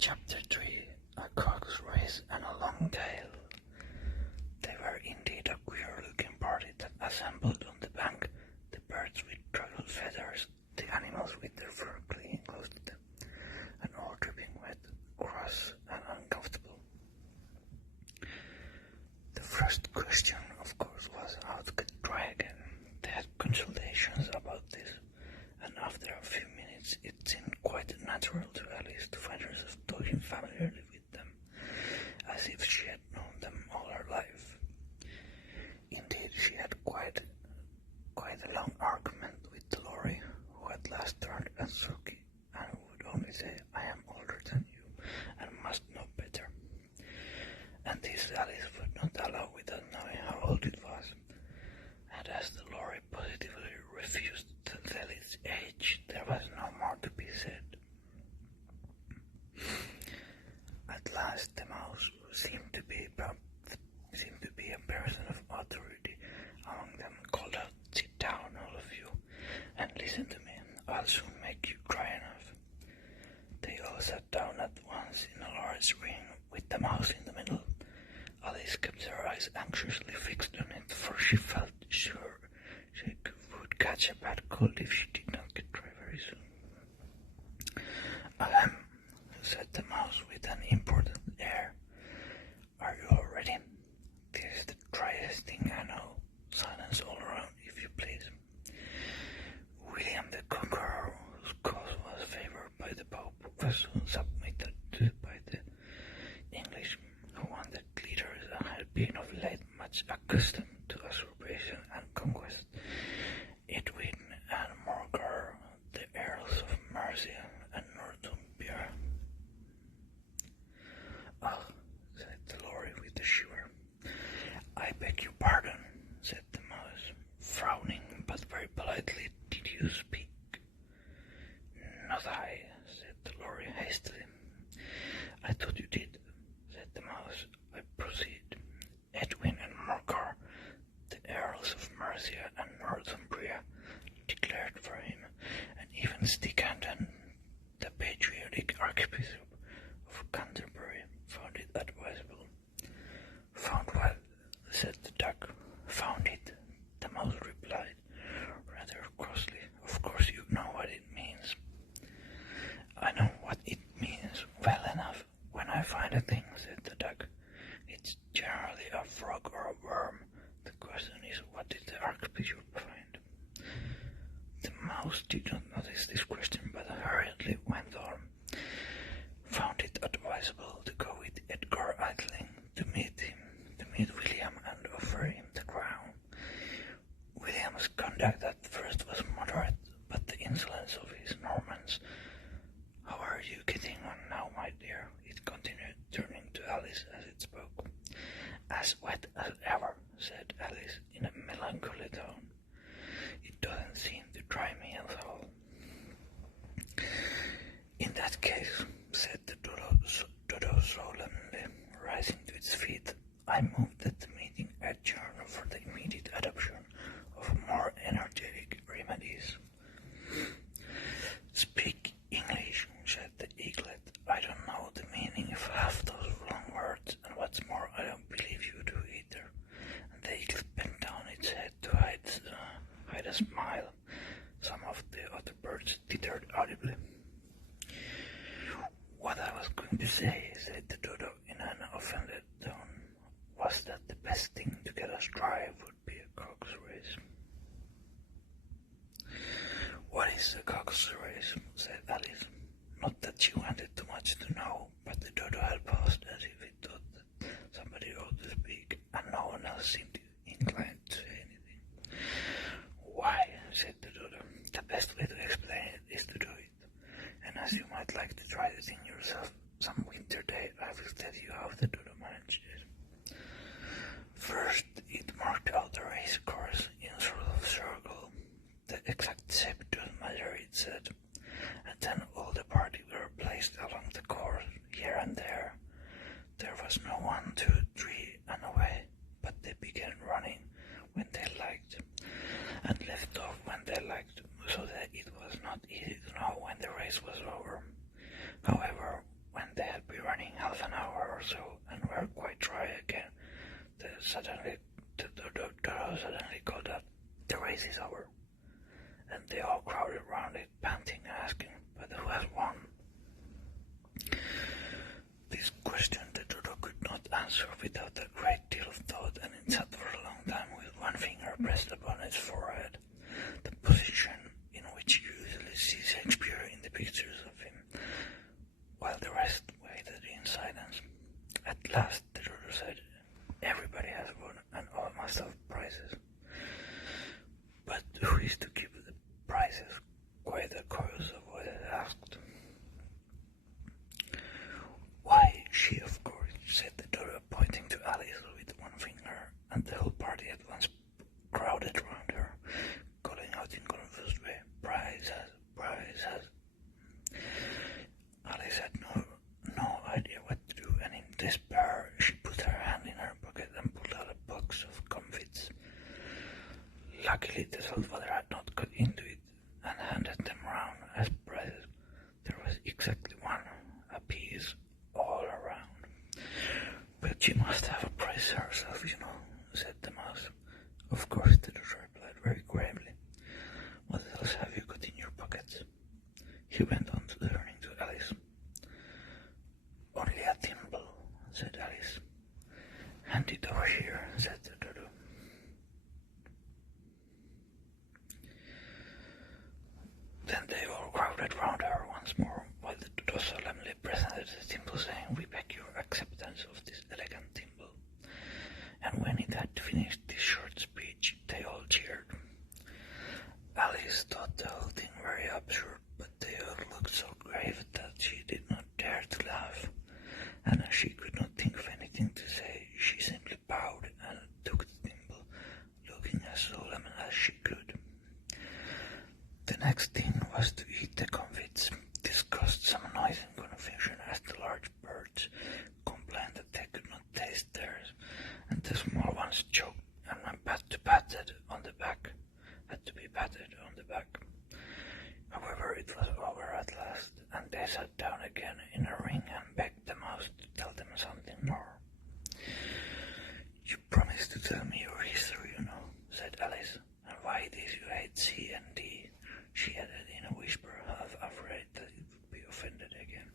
Chapter 3: A Cock's Race and a Long Tail. They were indeed a queer-looking party that assembled on the bank, the birds with draggled feathers, the animals with their fur clinging close to them, and all dripping wet, cross, and uncomfortable. The first question, of course, was how to get dry again. They had consultations about this, and after a few minutes it seemed quite natural to Alice to find herself talking familiarly with them, as if she had known them all her life. Indeed, she had quite a long argument with Laurie, who at last turned and sulky, and would only say, "I am older than you, and must know better." And this Alice would not allow without knowing how old it was, and as the Laurie positively refused to tell its age, there was no more to be said. At last the mouse, who seemed to be a person of authority among them, called out, "Sit down, all of you, and listen to me. I'll soon make you dry enough." They all sat down at once in a large ring, with the mouse in the middle. Alice kept her eyes anxiously fixed on it, for she felt sure she would catch a bad cold if she did not get dry very soon. "Ahem," said the mouse with an important air. "Are you all ready? This is the driest thing I know. Silence all around, if you please." William the Conqueror, whose cause was favoured by the Pope, was soon submitted to by the English, who wanted leaders and had been of late much accustomed to usurpation and conquest. Edwin and Morcar, the Earls of Mercia and Northumbria. "Oh," said the Laurie with a shiver. "I beg your pardon," said the mouse, frowning, but very politely. "Did you speak?" "Not I," said the Laurie hastily. "I thought you did," said the mouse. "I proceed. Edwin and Morcar, the Earls of Mercia and Northumbria, declared for him, and even Stickhand, the patriotic Archbishop of Canterbury, found it advisable." "Found what?" said the duck. "Found it," the mouse replied, rather crossly. "Of course you know what it means." "I know what it means well enough. When I find a thing," said the duck, "it's generally a frog or a worm. The question is, what did the Archbishop find?" The mouse did not notice this question, but hurriedly went on. "Found it advisable to go with Edgar Atheling, to meet William and offer him the crown. William's conduct at first was moderate, but the insolence of his Normans. How are you getting on now, my dear?" it continued, turning to Alice as it spoke. "As wet as ever," said Alice in a melancholy tone. "It doesn't seem to dry me at all." "In that case," said the dodo solemnly, rising to its feet, "I move that the meeting adjourn for the immediate adoption of more energetic remedies." "Speak English," said the eaglet. "I don't know the meaning of half those long words, and what's more, I don't believe you do either." And the eaglet bent down its head to hide a smile. Some of the other birds tittered audibly. "What I was going to say," said the dodo in an offended tone, "was that the best thing to get us dry would be a cock's race." "What is a cock's race?" said Alice. Not that she wanted too much to know, but the dodo had paused as if it thought that somebody ought to speak, and no one else seemed inclined to say anything. "Why," said the dodo, "the best way to explain it is to do it. And as you might like to try the thing yourself some winter day, I will tell you how the dodo managed it. First, it marked out a race course in a sort of circle. The exact shape doesn't matter, it said. And then all the party were placed along the course, here and there. There was no 1, 2, 3 and away, but they began running when they liked, and left off when they liked, so that it was not easy to know when the race was over. However, when they suddenly called out, "The race is over." And they all crowded around it, panting and asking, "But who has won?" This question the dodo could not answer without a great deal of thought, and it sat for a long time with one finger pressed upon its forehead, the position in which you usually see Shakespeare in the pictures of him, while the rest waited in silence. At last the dodo said, "Everybody has won, and all must have prizes." "But who is to give the prizes?" quite a chorus of voices asked. "Why, she, of course," said the dodo, pointing to Alice with one finger, and the whole party at once crowded round her, calling out in confused way, "Prizes, prizes!" Alice had no idea what to do, and in despair she put her hand in her pocket and pulled out a box of comfits. Luckily the Saltwater had not got into it, and handed them round as prizes. There was exactly one apiece all around. "But she must have a prize herself, you know," said the mouse. "Of course," the dodo replied very gravely. "What else have you got in your pockets?" He went on turning to Alice. "Only a thimble," said Alice. "Hand it over here," said the dodo. Then they all crowded round her once more, while the dodo solemnly presented the thimble, saying, "We beg your acceptance of this elegant thimble." And when it had finished this short speech, they all cheered. Alice thought the whole thing very absurd, but they all looked so grave that she did not dare to laugh, and as she could not think of anything to say, she simply bowed and took the thimble, looking as solemn as she could. The next thing was to eat the comfits. This caused some noise and confusion, as the large birds complained that they could not taste theirs, and the small ones choked and had to be patted on the back. However, it was over at last, and they sat down again in a ring and begged the mouse to tell them something more. "You promised to tell me your history, you know," said Alice, "and why it is you hate C and D," she added in a whisper, half afraid that it would be offended again.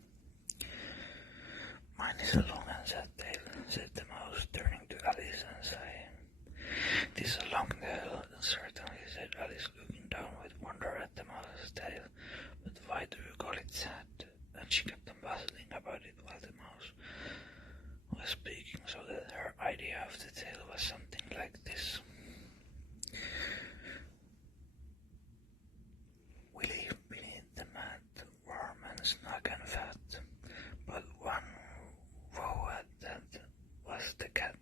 "Mine is a long and sad tale," said the mouse, turning to Alice and sighing. "It is a long tale, certainly," said Alice, looking down with wonder at the mouse's tail. "But why do you call it sad?" And she kept on puzzling about it while the mouse was speaking, so that her idea of the tale was something like this. "We live beneath the mat, warm and snug and fat, but one woe at that was the cat.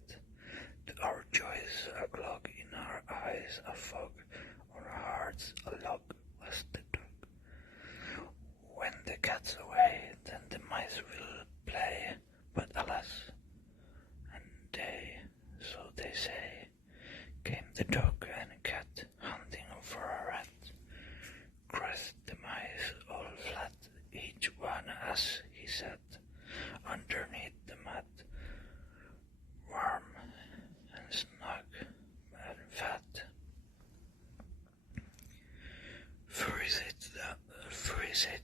To our joys a clog, in our eyes a fog, on our hearts a log was the dog. When the cat's away, then the mice will play, but alas, and day, so they say, came the dog and cat hunting for a rat. Crushed the mice all flat, each one as he sat underneath the mat, warm and snug and fat. Furry said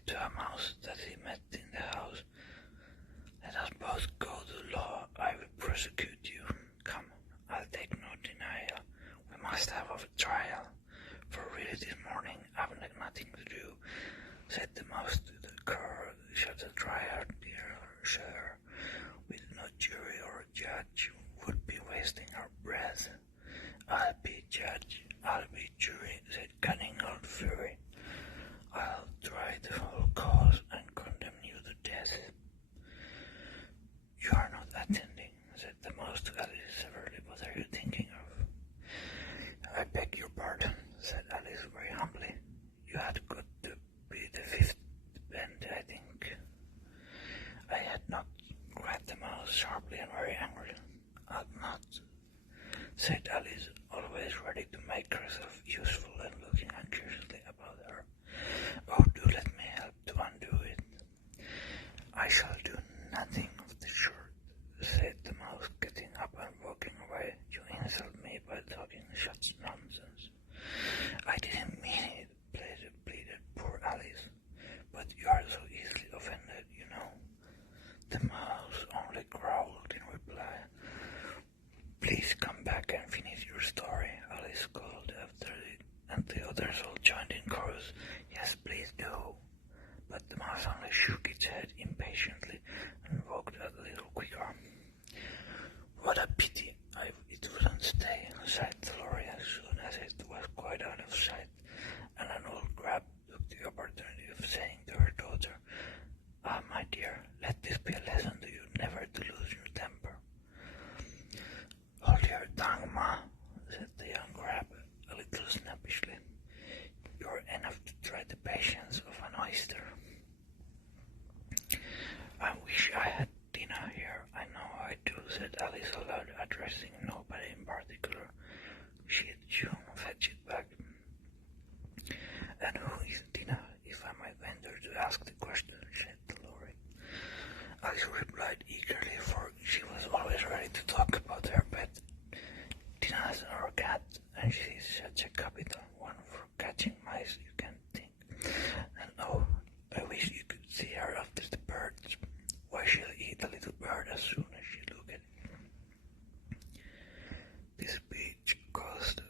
to a mouse that he met in the house, "Let us both go to law, I will prosecute you. Come, I'll take no denial. We must have a trial, for really this morning I've nothing to do," said the mouse to the cur. "Shall the trial, dear sir, with no jury or judge, would be wasting our breath." "I'll be judge, I'll be jury," said cunning old Fury. "I'll try the whole cause and condemn you to death." "You are not attending," said the mouse to Alice severely. "What are you thinking of?" "I beg your pardon," said Alice very humbly. "You had got to be the fifth bend, I think." "I had not," cried the mouse sharply and very angrily. "I'd not," said Alice, always ready to make herself useful and looking anxiously about her. "Oh, do let me help to undo it." "I shall do nothing of the sort," said the mouse, getting up and walking away. "You The mouse only growled in reply. Please come back and finish your story, Alice called after it, and the others all joined in chorus. Yes, please do. But the mouse only shook its head impatiently and walked a little quicker. What a pity it wouldn't stay, sighed Lorry as soon as it was quite out of sight, and an old crab took the opportunity of saying to her daughter, Ah, my dear, let this be a lesson to you never to lose your temper. Hold your tongue, Ma, said the young crab, a little snappishly. You're enough to try the patience of an oyster. I wish I had Tina here. I know I do, said Alice aloud, addressing nobody in particular. She'd soon fetch it back. And who is Tina, if I might venture to ask the question, said Lorry. Alice replied eagerly, for she was always ready to talk about her pet. Tina's our cat, and she's such a capital one for catching mice, you can't think. And oh, I wish you could see her after the birds. Why, she'll eat a little bird as soon as she look at it. This speech caused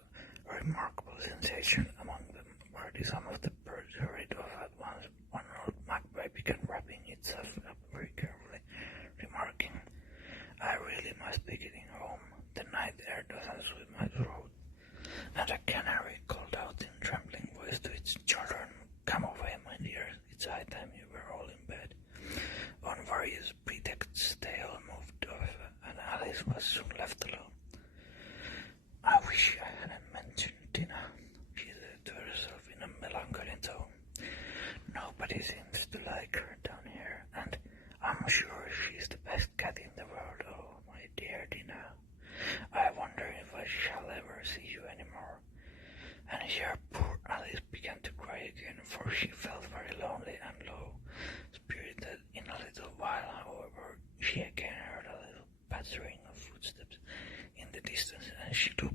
a remarkable sensation among them. Hardly some of the birds hurried off at once. One old magpie began wrapping itself up very carefully, remarking, I really must be getting home. The night air doesn't suit my throat. And a canary called out in trembling voice to its children, Come away, my dears. It's high time you were all in bed. On various pretexts they all moved off, and Alice was soon left alone. I wish I hadn't mentioned Tina, she said to herself in a melancholy tone. Nobody seems to like her down here, and I'm sure she's the best cat in the world. Oh, my dear Tina, I wonder if I shall ever see you anymore. And here poor Alice began to cry again, for she felt very lonely and low-spirited. In a little while, however, she again heard a little pattering of footsteps in the distance, and she looked